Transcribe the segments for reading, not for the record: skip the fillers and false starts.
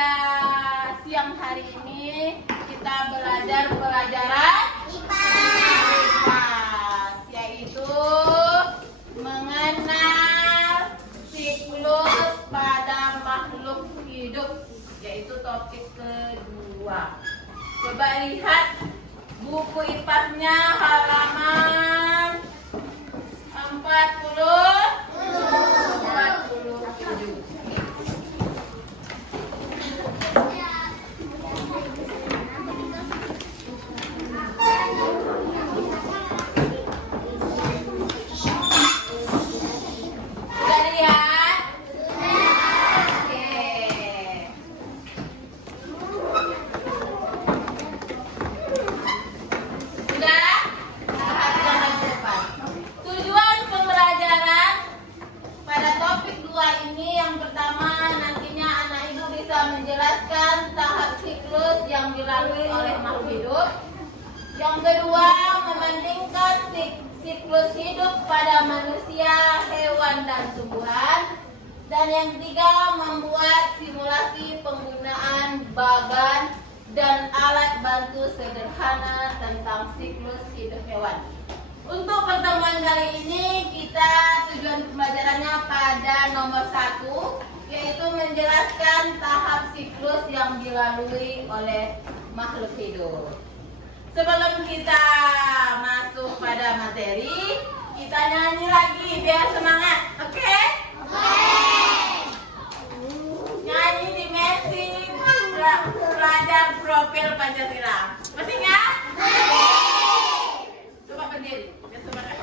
pada siang hari ini kita belajar pelajaran IPA, yaitu mengenal siklus pada makhluk hidup, yaitu topik kedua. Coba lihat buku IPA-nya halaman 47. Menjelaskan tahap siklus yang dilalui oleh makhluk hidup. Yang kedua, membandingkan siklus hidup pada manusia, hewan, dan tumbuhan. Dan yang ketiga, membuat simulasi penggunaan bagan dan alat bantu sederhana tentang siklus hidup hewan. Untuk pertemuan kali ini, tujuan pembelajarannya pada nomor 1, yaitu menjelaskan tahap siklus yang dilalui oleh makhluk hidup. Sebelum kita masuk pada materi, kita nyanyi lagi biar semangat, oke? Nyanyi dimensi pelajar profil Pancasila. Masih ingat? Coba berdiri, biar semangat.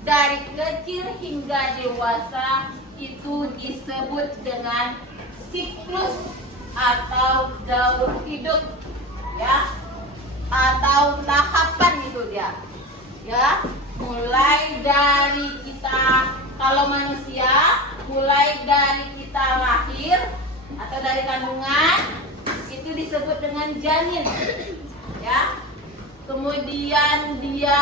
Dari kecil hingga dewasa itu disebut dengan siklus atau daur hidup, ya, atau tahapan itu dia, ya. Mulai dari kita, kalau manusia, mulai dari kita lahir atau dari kandungan itu disebut dengan janin, ya. Kemudian dia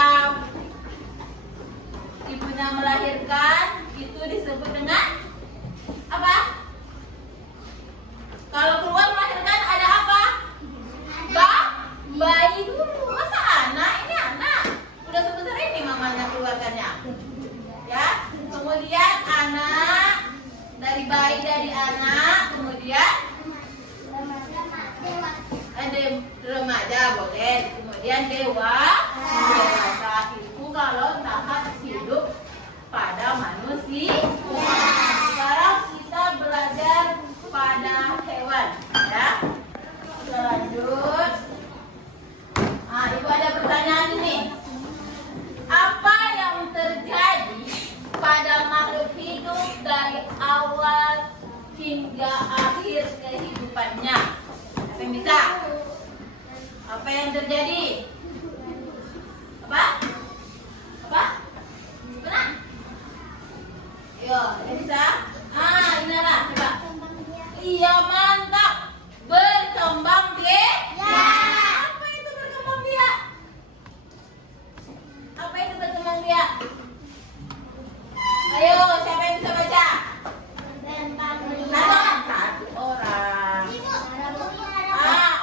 ibunya melahirkan, itu disebut dengan apa? Kalau keluar melahirkan ada apa? Bayi dulu. Masa anak? Ini anak. Udah sebesar ini mamanya keluarkannya. Ya. Kemudian anak, dari bayi dari anak, kemudian ada remaja boleh, kemudian dewasa. Itu kalau tahap hidup pada manusia. Sekarang kita belajar pada hewan, ya. Kita lanjut. Nah, ibu ada pertanyaan ini. Apa yang terjadi pada makhluk hidup dari awal hingga akhir kehidupannya? Apa yang bisa? Apa yang terjadi? Apa? Benar? Yo, ada bisa? Inilah, coba. Iya, mantap. Berkembang biak. Apa itu berkembang biak? Apa itu berkembang biak? Ayo, siapa yang bisa baca? Satu orang.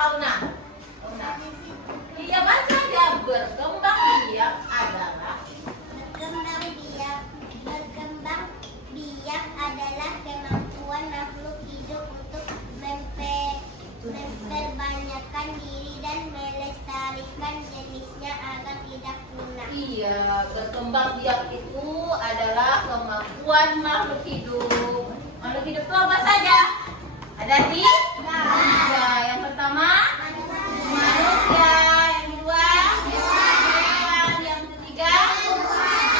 Auna. Iya, baca dia. Berkembang biak adalah berkembang biak Biak adalah kemampuan makhluk hidup untuk memperbanyakkan diri dan melestarikan jenisnya agar tidak punah. Iya, berkembang biak itu adalah kemampuan makhluk hidup. Makhluk hidup itu apa saja? Ada tiga. Yang pertama manusia, yang kedua hewan, yang ketiga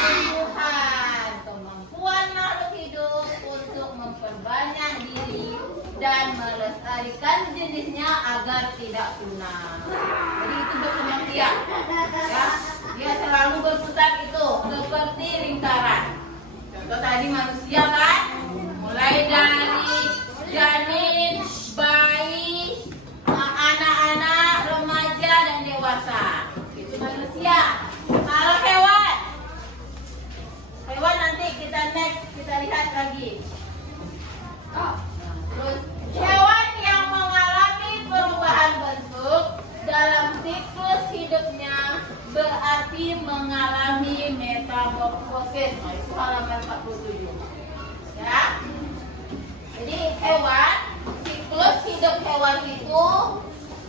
tumbuhan. Kemampuan makhluk hidup untuk memperbanyak diri dan melestarikan jenisnya agar tidak punah. Jadi itu berkembang biak. Ya, dia selalu berputar itu seperti lingkaran. Contoh tadi manusia kan, mulai dari janin, bayi, anak-anak, remaja dan dewasa. Itu manusia. Kalau hewan nanti kita next kita lihat lagi. Terus hewan yang mengalami perubahan bentuk dalam siklus hidupnya berarti mengalami metamorfosis. Nah, itu halaman 47. Ya. Jadi hewan, siklus hidup hewan itu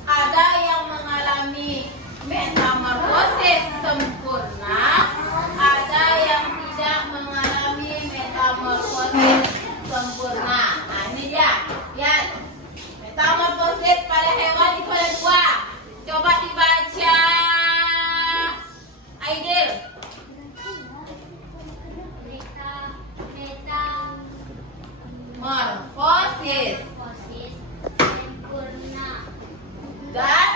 ada yang mengalami metamorfosis sempurna, ada yang tidak mengalami metamorfosis sempurna. Nah, ini dia. Lihat. Metamorfosis pada hewan itu ada dua. Coba dibaca. Aidil. Metamorfosis Sempurna dan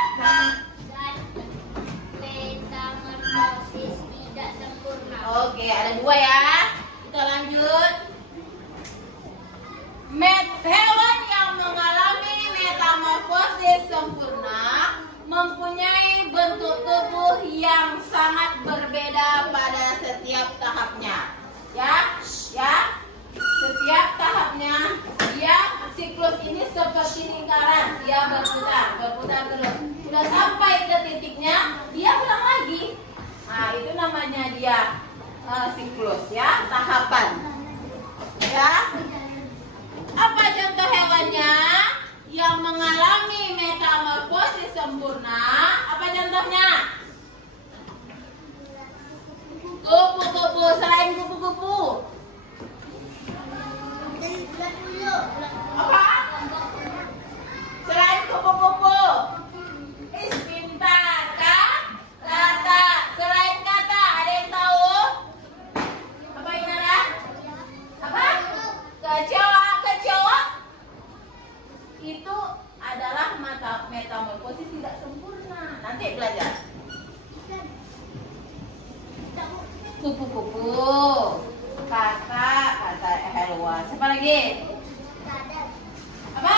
metamorfosis tidak sempurna. oke, ada dua ya. Kita lanjut. Hewan yang mengalami metamorfosis sempurna mempunyai bentuk tubuh yang sangat berbeda pada setiap tahapnya. Ya. Setiap tahapnya dia siklus ini seperti lingkaran, dia berputar terus. Sudah sampai ke titiknya, dia ulang lagi. Nah, itu namanya dia siklus ya, tahapan. Ya. Apa contoh hewannya yang mengalami metamorfosis sempurna? Apa contohnya? Kupu-kupu. Selain kupu-kupu apa? Selain kupu-kupu, pintar, kata. Selain kata, ada yang tahu? Apa Inara? Apa? Kecoa. Itu adalah metamorfosis tidak sempurna. Nanti belajar. Kupu-kupu, kata hewan. Siapa lagi? Apa?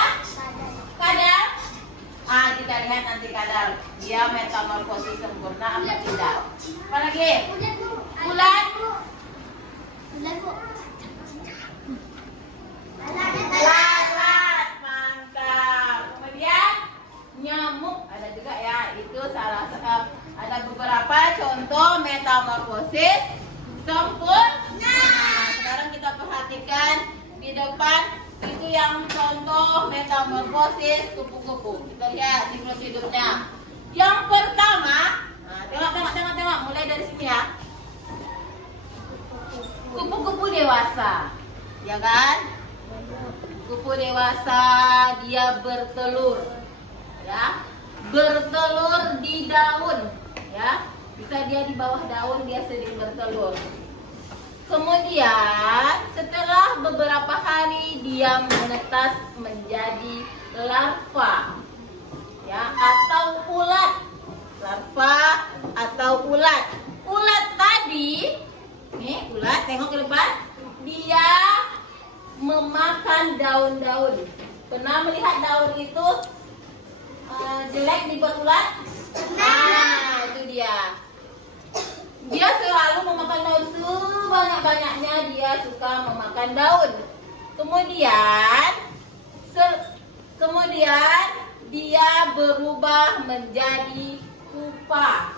Kadal. Kita lihat nanti kadal. Dia metamorfosis sempurna apa tidak? Apa lagi? Ulat. Lalat. Mantap. Kemudian nyamuk ada juga ya. Itu ada beberapa contoh metamorfosis sempurna. Sekarang kita perhatikan di depan itu yang contoh metamorfosis kupu-kupu. Kita lihat siklus hidupnya. Yang pertama, tengok, mulai dari sini ya. Kupu-kupu dewasa, ya kan? Kupu dewasa dia bertelur, ya, bertelur di daun, ya. Bisa dia di bawah daun dia sering bertelur. Kemudian setelah beberapa hari dia menetas menjadi larva, ya, atau ulat. Larva atau ulat. Ulat tadi, nih ulat, tengok ke depan, dia memakan daun-daun. Pernah melihat daun itu jelek dibuat ulat? Nah, itu dia. Dia selalu memakan daun, sebanyak-banyaknya dia suka memakan daun. Kemudian dia berubah menjadi pupa.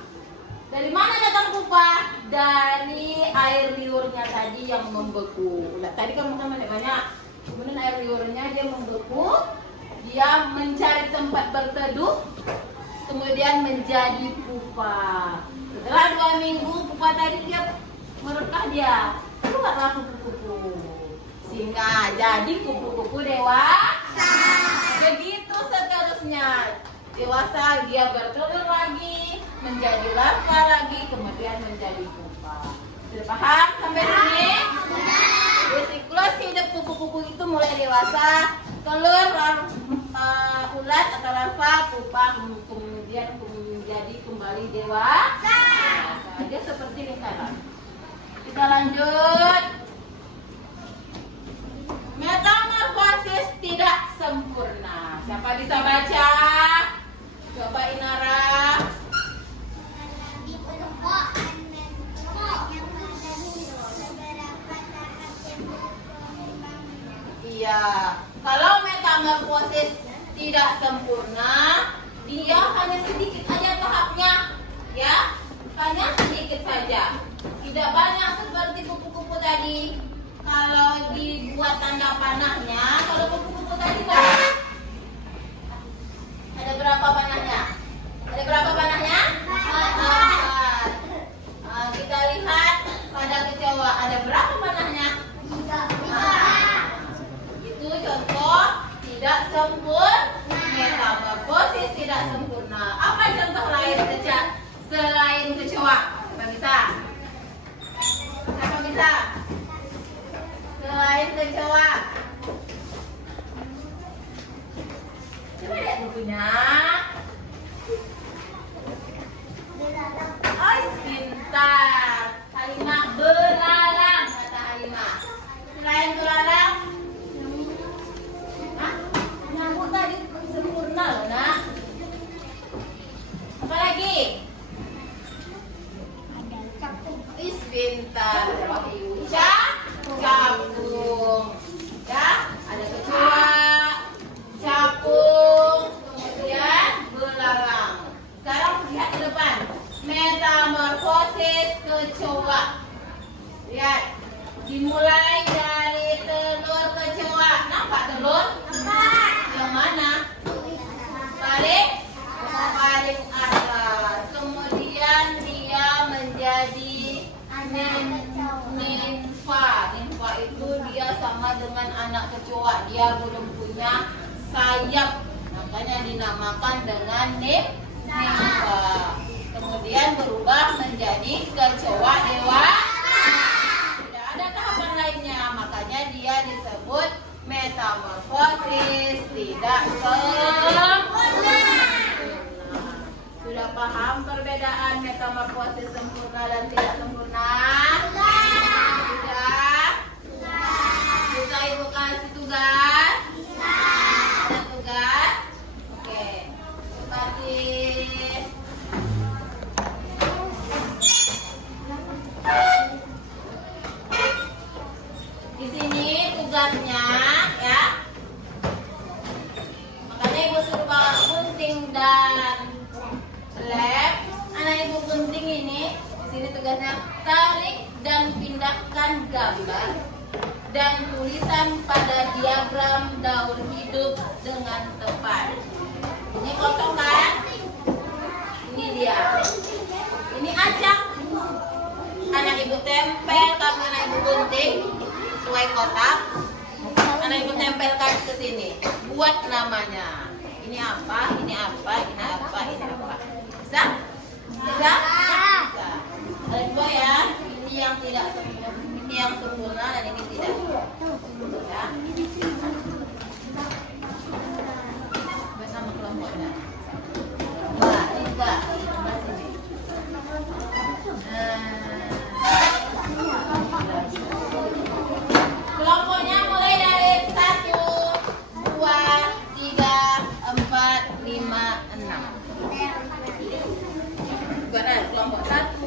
Dari mana datang pupa? Dari air liurnya tadi yang membeku. Nah, tadi kan makan banyak-banyak. Kemudian air liurnya dia membeku. Dia mencari tempat berteduh. Kemudian menjadi pupa. Setelah 2 minggu pupa tadi dia merekah dia. Keluarlah kupu-kupu. Sehingga jadi kupu-kupu dewasa. Begitu seterusnya. Dewasa dia bertelur lagi, menjadi larva lagi, kemudian menjadi pupa. Sudah paham sampai sini? Siklus hidup kupu-kupu itu mulai dewasa, telur, ulat atau larva, pupa, kemudian menjadi kembali dewasa. Dia seperti lingkaran. Kita lanjut. Metamorfosis tidak sempurna. Siapa bisa baca? Coba Inara. Di permukaan yang pada beberapa tahap yang berkembang. Iya. Kalau metamorfosis tidak sempurna, dia hanya sedikit aja tahapnya, ya, hanya sedikit saja. Tidak banyak seperti kupu-kupu tadi. Kalau dibuat tanda panahnya, kalau kupu-kupu tadi ada berapa panahnya? Ada berapa panahnya? 4. Kita lihat pada kecoa ada berapa panahnya? 3. Itu contoh tidak sempurna. Metamorfosis tidak sempurna. Apa contoh lain selain kecoa? Siapa bisa? Siapa bisa? Selain kecoa. Coba lihat bukunya. Oh, pintar. Halimah belalang, kata Halimah. Selain belalang, nyamuk tadi sempurna loh, nak. Apa lagi? Pintar. Capung. Ya, ada kecoa, capung, kemudian belalang. Sekarang lihat ke depan. Metamorfosis kecoa. Lihat. Dimulai dari telur kecoa. Nampak telur? Nampak. Yang mana? Paling atas. Kemudian dia menjadi nimfa. Nimfa itu dia sama dengan anak kecoa. Dia belum punya sayap. Makanya dinamakan dengan nimfa. Kemudian berubah menjadi kecoa dewasa. Tidak ada tahapan lainnya. Makanya dia disebut metamorfosis tidak sempurna. Sudah paham perbedaan metamorfosis sempurna dan tidak sempurna? Sudah? Bisa Ibu kasih tugas? Ada tugas? Oke. Ibu kasih. Di sini tugasnya, ya. Makanya Ibu suruh bawa gunting dan lab. Anak Ibu gunting ini. Di sini tugasnya tarik dan pindahkan gambar dan tulisan pada diagram daun hidup dengan tepat. Ini kosong kan? Ini dia. Ini acak. Anak Ibu tempel karena anak Ibu gunting sesuai kotak. Anak Ibu tempelkan ke sini. Buat namanya. Ini apa? Ini apa? Ini apa? Ini apa? Bisa? Bisa? Bisa. Ada 2 ya. Ini yang tidak sempurna, ini yang sempurna dan ini tidak. Ya. Bersama kelompoknya. 2, 3, sebelah sini. Kelompoknya mulai dari 1, 2, 3, 4, 5, 6. Bukan kelompok 1.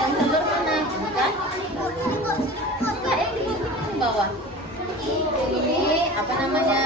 Yang telur mana? Ini kan? Enggak, yang di bawah. Ini apa namanya?